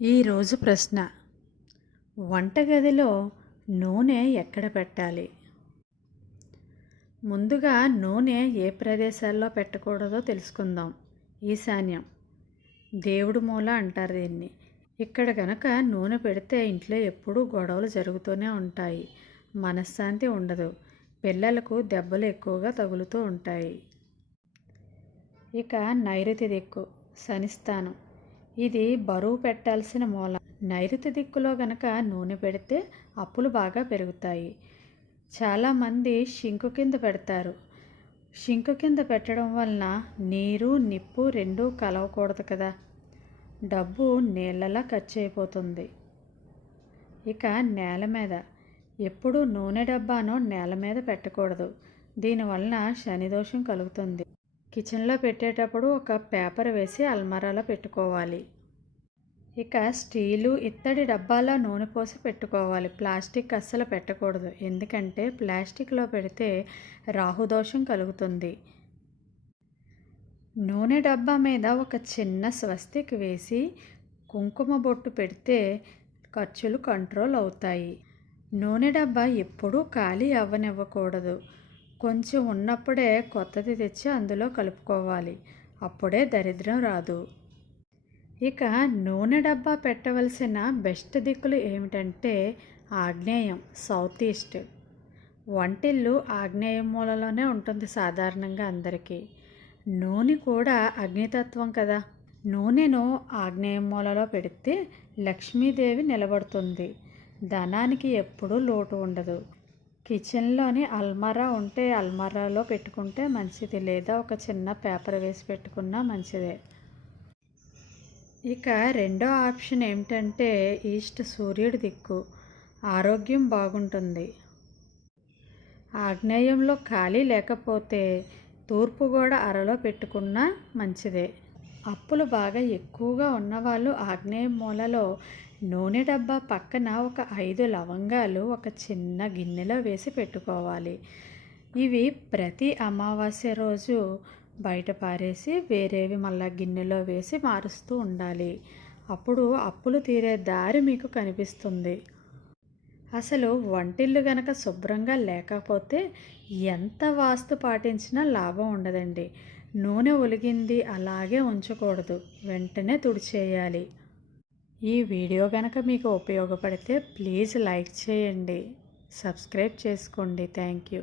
ఈరోజు ప్రశ్న: వంటగదిలో నూనె ఎక్కడ పెట్టాలి? ముందుగా నూనె ఏ ప్రదేశాల్లో పెట్టకూడదో తెలుసుకుందాం. ఈశాన్యం, దేవుడి మూల అంటారు దీన్ని. ఇక్కడ గనక నూనె పెడితే ఇంట్లో ఎప్పుడూ గొడవలు జరుగుతూనే ఉంటాయి. మనశ్శాంతి ఉండదు. పిల్లలకు దెబ్బలు ఎక్కువగా తగులుతూ ఉంటాయి. ఇక నైరుతి దిక్కు, శనిస్థానం. ఇది బరువు పెట్టాల్సిన మూల. నైరుతి దిక్కులో గనక నూనె పెడితే అప్పులు బాగా పెరుగుతాయి. చాలామంది షింకు కింద పెడతారు. షింకు కింద పెట్టడం వలన నీరు నిప్పు రెండూ కలవకూడదు కదా. డబ్బు నీళ్ళలా ఖర్చు అయిపోతుంది. ఇక నేల మీద, ఎప్పుడు నూనె డబ్బాను నేల మీద పెట్టకూడదు. దీనివలన శనిదోషం కలుగుతుంది. కిచెన్లో పెట్టేటప్పుడు ఒక పేపర్ వేసి అల్మారాలో పెట్టుకోవాలి. ఇక స్టీలు ఇత్తడి డబ్బాలో నూనె పోసి పెట్టుకోవాలి. ప్లాస్టిక్ అస్సలు పెట్టకూడదు. ఎందుకంటే ప్లాస్టిక్లో పెడితే రాహుదోషం కలుగుతుంది. నూనె డబ్బా మీద ఒక చిన్న స్వస్తిక్ వేసి కుంకుమ బొట్టు పెడితే ఖర్చులు కంట్రోల్ అవుతాయి. నూనె డబ్బా ఎప్పుడూ ఖాళీ అవ్వనివ్వకూడదు. కొంచెం ఉన్నప్పుడే కొత్తది తెచ్చి అందులో కలుపుకోవాలి. అప్పుడే దరిద్రం రాదు. ఇక నూనె డబ్బా పెట్టవలసిన బెస్ట్ దిక్కులు ఏమిటంటే ఆగ్నేయం, సౌత్ ఈస్ట్. వంటిల్లు ఆగ్నేయ మూలలోనే ఉంటుంది సాధారణంగా అందరికీ. నూనె కూడా అగ్నితత్వం కదా. నూనెను ఆగ్నేయ మూలలో పెడితే లక్ష్మీదేవి నిలబడుతుంది. ధనానికి ఎప్పుడూ లోటు ఉండదు. కిచెన్లోని అల్మారా ఉంటే అల్మారాలో పెట్టుకుంటే మంచిది, లేదా ఒక చిన్న పేపర్ వేసి పెట్టుకున్నా మంచిదే. ఇక రెండో ఆప్షన్ ఏమిటంటే ఈస్ట్, సూర్యుడి దిక్కు. ఆరోగ్యం బాగుంటుంది. ఆగ్నేయంలో ఖాళీ లేకపోతే తూర్పు గోడ అరలో పెట్టుకున్నా మంచిదే. అప్పులు బాగా ఎక్కువగా ఉన్నవాళ్ళు ఆగ్నేయ మూలలో నూనె డబ్బా పక్కన ఒక 5 లవంగాలు ఒక చిన్న గిన్నెలో వేసి పెట్టుకోవాలి. ఇవి ప్రతి అమావాస్య రోజు బయట పారేసి వేరేవి మళ్ళా గిన్నెలో వేసి మారుస్తూ ఉండాలి. అప్పుడు అప్పులు తీరే దారి మీకు కనిపిస్తుంది. అసలు వంటిల్లు గనక శుభ్రంగా లేకపోతే ఎంత వాస్తు పాటించినా లాభం ఉండదండి. నూనె ఒలిగింది అలాగే ఉంచకూడదు, వెంటనే తుడిచేయాలి. ఈ వీడియో గనక మీకు ఉపయోగపడితే ప్లీజ్ లైక్ చేయండి, సబ్స్క్రైబ్ చేసుకోండి. Thank you.